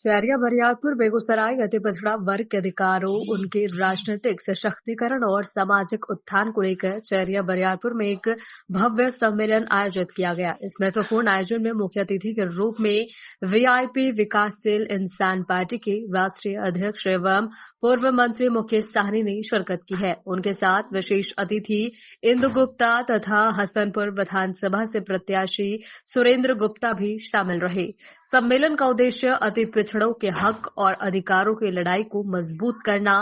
चैरिया बरियारपुर बेगूसराय अति पिछड़ा वर्ग के अधिकारों, उनके राजनीतिक सशक्तिकरण और सामाजिक उत्थान को लेकर चैरिया बरियारपुर में एक भव्य सम्मेलन आयोजित किया गया। इस महत्वपूर्ण आयोजन में मुख्य अतिथि के रूप में वीआईपी विकासशील इंसान पार्टी के राष्ट्रीय अध्यक्ष एवं पूर्व मंत्री मुकेश साहनी ने शिरकत की है। उनके साथ विशेष अतिथि इंदु गुप्ता तथा हसनपुर विधानसभा से प्रत्याशी सुरेंद्र गुप्ता भी शामिल रहे। सम्मेलन का उद्देश्य अति पिछड़ों के हक और अधिकारों की लड़ाई को मजबूत करना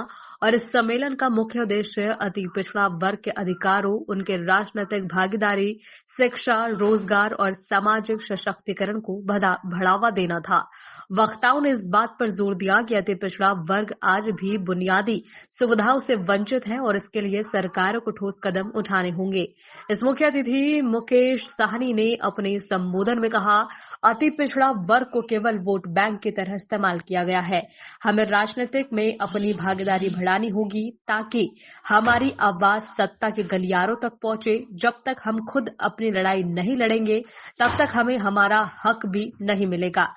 और इस सम्मेलन का मुख्य उद्देश्य अति पिछड़ा वर्ग के अधिकारों, उनके राजनीतिक भागीदारी, शिक्षा, रोजगार और सामाजिक सशक्तिकरण को बढ़ावा देना था। वक्ताओं ने इस बात पर जोर दिया कि अति पिछड़ा वर्ग आज भी बुनियादी सुविधाओं से वंचित है और इसके लिए सरकारों को ठोस कदम उठाने होंगे। इस मुख्य अतिथि मुकेश साहनी ने अपने संबोधन में कहा, अति पिछड़ा वर्ग को केवल वोट बैंक की तरह इस्तेमाल किया गया है। हमें राजनीतिक में अपनी भागीदारी बढ़ानी होगी ताकि हमारी आवाज सत्ता के गलियारों तक पहुंचे। जब तक हम खुद अपनी लड़ाई नहीं लड़ेंगे तब तक हमें हमारा हक भी नहीं मिलेगा।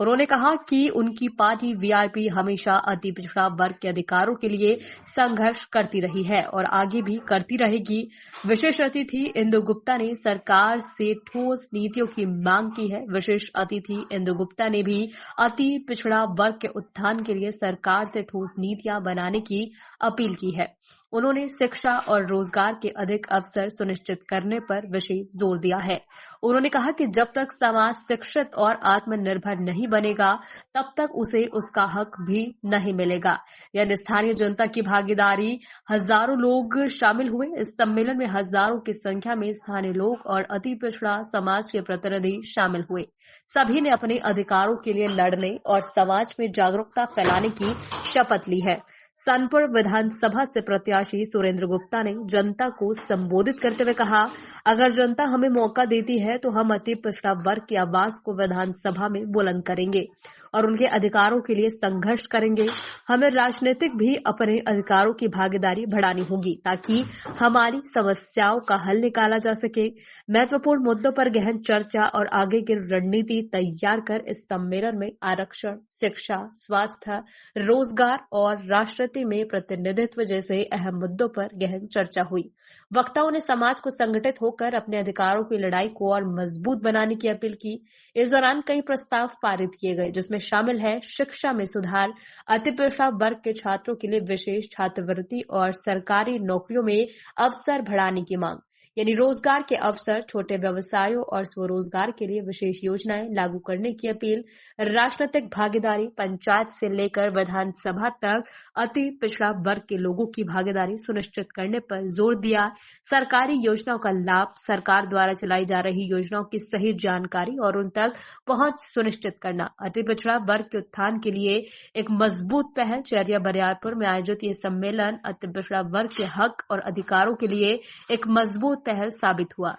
उन्होंने कहा कि उनकी पार्टी वीआईपी हमेशा अति पिछड़ा वर्ग के अधिकारों के लिए संघर्ष करती रही है और आगे भी करती रहेगी। विशेष अतिथि इंदु गुप्ता ने सरकार से ठोस नीतियों की मांग की है। विशेष अतिथि इंदु गुप्ता ने भी अति पिछड़ा वर्ग के उत्थान के लिए सरकार से ठोस नीतियां बनाने की अपील की है। उन्होंने शिक्षा और रोजगार के अधिक अवसर सुनिश्चित करने पर विशेष जोर दिया है। उन्होंने कहा कि जब तक समाज शिक्षित और आत्मनिर्भर नहीं बनेगा तब तक उसे उसका हक भी नहीं मिलेगा। यानी स्थानीय जनता की भागीदारी, हजारों लोग शामिल हुए। इस सम्मेलन में हजारों की संख्या में स्थानीय लोग और अति पिछड़ा समाज के प्रतिनिधि शामिल हुए। सभी ने अपने अधिकारों के लिए लड़ने और समाज में जागरूकता फैलाने की शपथ ली है। सनपुर विधानसभा से प्रत्याशी सुरेंद्र गुप्ता ने जनता को संबोधित करते हुए कहा, अगर जनता हमें मौका देती है तो हम अति पिछड़ा वर्ग की आवाज को विधानसभा में बुलंद करेंगे और उनके अधिकारों के लिए संघर्ष करेंगे। हमें राजनीतिक भी अपने अधिकारों की भागीदारी बढ़ानी होगी ताकि हमारी समस्याओं का हल निकाला जा सके। महत्वपूर्ण मुद्दों पर गहन चर्चा और आगे की रणनीति तैयार कर इस सम्मेलन में आरक्षण, शिक्षा, स्वास्थ्य, रोजगार और राष्ट्रपति में प्रतिनिधित्व जैसे अहम मुद्दों पर गहन चर्चा हुई। वक्ताओं ने समाज को संगठित होकर अपने अधिकारों की लड़ाई को और मजबूत बनाने की अपील की। इस दौरान कई प्रस्ताव पारित किए गए जिसमें शामिल है शिक्षा में सुधार, अति पिछड़ा वर्ग के छात्रों के लिए विशेष छात्रवृत्ति और सरकारी नौकरियों में अवसर बढ़ाने की मांग, यानी रोजगार के अवसर, छोटे व्यवसायों और स्वरोजगार के लिए विशेष योजनाएं लागू करने की अपील, राजनीतिक भागीदारी, पंचायत से लेकर विधानसभा तक अति पिछड़ा वर्ग के लोगों की भागीदारी सुनिश्चित करने पर जोर दिया। सरकारी योजनाओं का लाभ, सरकार द्वारा चलाई जा रही योजनाओं की सही जानकारी और उन तक पहुंच सुनिश्चित करना, अति पिछड़ा वर्ग के उत्थान के लिए एक मजबूत पहल। चैरिया बरियारपुर में आयोजित ये सम्मेलन अति पिछड़ा वर्ग के हक और अधिकारों के लिए एक मजबूत पहल साबित हुआ।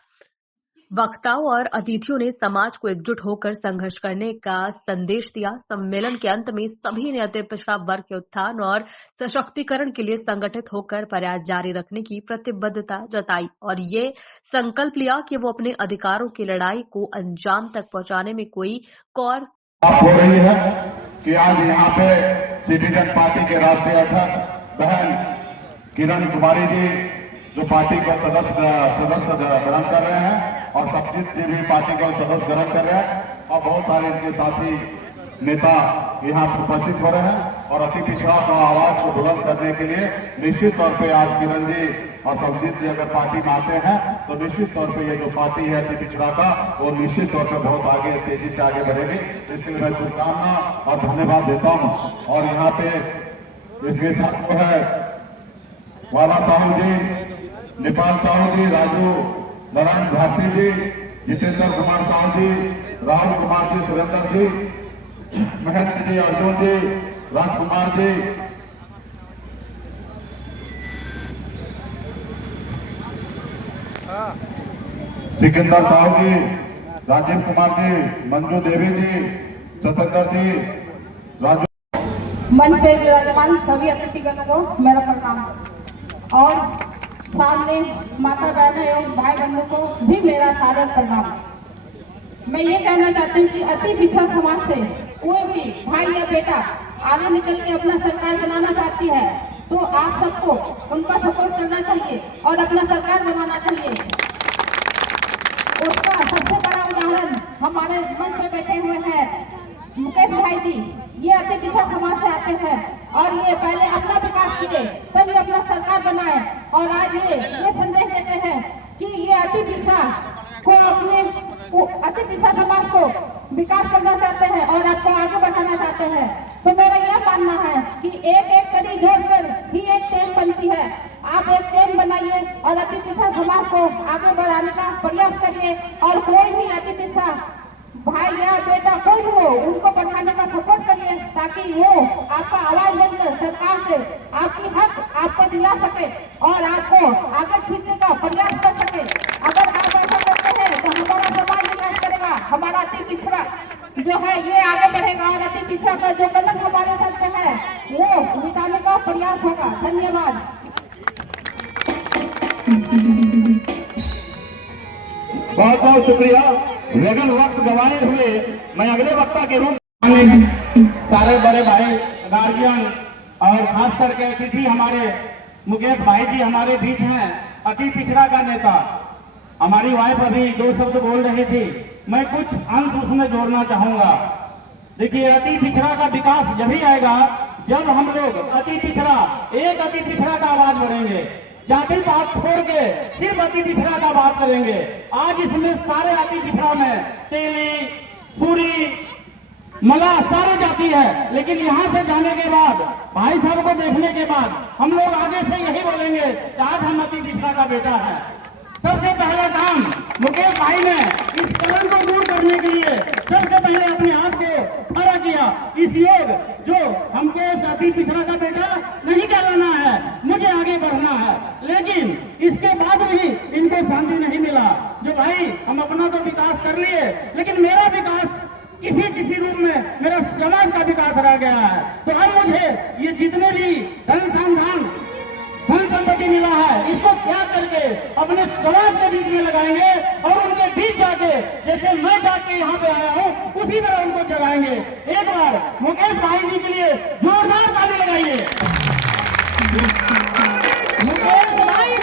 वक्ताओं और अतिथियों ने समाज को एकजुट होकर संघर्ष करने का संदेश दिया। सम्मेलन के अंत में सभी ने अति पिछड़ा वर्ग के उत्थान और सशक्तिकरण के लिए संगठित होकर प्रयास जारी रखने की प्रतिबद्धता जताई और ये संकल्प लिया कि वो अपने अधिकारों की लड़ाई को अंजाम तक पहुंचाने में कोई कौर हो रही है कि आज यहाँ पे सिटीजन पार्टी के राष्ट्रीय अध्यक्ष बहन किरण कुमारी जी जो पार्टी को सदस्य ग्रहण कर रहे हैं और सचित जी भी पार्टी को सदस्य ग्रहण कर रहे हैं और बहुत सारे इनके साथी नेता यहाँ उपस्थित हो रहे हैं और अति पिछड़ा को आवाज को बुलंद करने के लिए निश्चित तौर पे आज किरण जी और सचित जी अगर पार्टी में आते हैं तो निश्चित तौर पे ये जो पार्टी है अति पिछड़ा का वो निश्चित तौर पे बहुत आगे तेजी से आगे बढ़ेगी। इसके लिए मैं शुभकामना और धन्यवाद देता हूँ। और यहाँ पे इसके साथ जो है वाला साहू जी, नेपाल साहू जी, राजू नारायण भारती जी, जितेंद्र कुमार साहू जी, राहुल कुमार जी, सुरेंद्र जी, महेंद्र जी, अर्जुन जी, राजकुमार जी, सिकंदर साहू जी, राजीव कुमार जी, मंजू देवी जी, सतंदर जी, राजू मंच पे विराजमान सभी अतिथिगणों को मेरा प्रणाम और सामने माता बहनों एवं भाई बंधु को भी मेरा सादर प्रणाम। मैं ये कहना चाहती हूँ कि अति पिछड़ा समाज से कोई भी भाई या बेटा आगे निकल के अपना सरकार बनाना चाहती है तो आप सबको उनका सपोर्ट करना चाहिए और अपना सरकार बनाना चाहिए। उसका सबसे बड़ा उदाहरण हमारे मंच में बैठे हुए हैं मुकेश भाई जी। ये अति पिछड़ा समाज से आते हैं और ये पहले अपना विकास किए तब ये अपना सरकार बनाए और आज ये संदेश देते हैं कि ये अति पिछड़ा को अपने अति पिछड़ा समाज को विकास करना चाहते हैं और आपको आगे बढ़ाना चाहते हैं। तो मेरा यह मानना है कि एक एक कड़ी जोड़कर ही एक चेन बनती है। आप एक चेन बनाइए और अति पिछड़ा समाज को आगे बढ़ाने का प्रयास करिए और कोई भी अति पिछड़ा भाई या बेटा कोई भी हो उनको बढ़ाने का सपोर्ट करिए ताकि वो आपका आवाज बनकर सरकार से आपकी हक आपको दिला सके और आपको आगे खींचने का प्रयास कर सके। अगर आप ऐसा करते हैं तो हमारा समाज विकास करेगा, हमारा अति पिछड़ा जो है ये आगे बढ़ेगा और अति पिछड़ा का जो गलत हमारे साथ है वो मिटाने का प्रयास होगा। धन्यवाद। बहुत बहुत शुक्रिया। लेकिन वक्त गंवाए हुए मैं अगले वक्ता के रूप में सारे बड़े भाई गार्जियन और खास करके अतिथि हमारे मुकेश भाई जी हमारे बीच हैं। अति पिछड़ा का नेता हमारी वाइफ अभी 2 शब्द बोल रही थी, मैं कुछ अंश उसमें जोड़ना चाहूंगा। देखिए, अति पिछड़ा का विकास जभी आएगा जब हम लोग अति पिछड़ा का आवाज बढ़ेंगे, जाति बात छोड़ के सिर्फ अति पिछड़ा का बात करेंगे। आज इसमें सारे अति पिछड़ा में तेली, सूरी, मला सारे जाति है, लेकिन यहाँ से जाने के बाद भाई साहब को देखने के बाद हम लोग आगे से यही बोलेंगे कि आज हम अति पिछड़ा का बेटा है। सबसे पहला काम मुकेश भाई ने इस कलम को दूर करने के लिए सबसे पहले अपने आप को खड़ा किया। इस योग जो हमको अति पिछड़ा का बेटा नहीं कहलाना है, मुझे आगे बढ़ना है, लेकिन इसके बाद भी इनको शांति नहीं मिला। जो भाई हम अपना तो विकास कर लिए, लेकिन मेरा विकास किसी रूप में मेरा समाज का विकास रह गया है। तो अब मुझे ये जितने भी धन संपत्ति मिला है इसको त्याग करके अपने समाज के बीच में लगाएंगे और उनके बीच जाके जैसे मैं जाके यहाँ पे आया हूँ उसी तरह उनको जगाएंगे। एक बार मुकेश भाई जी के लिए जोरदार ताली लगाइए। मुकेश भाई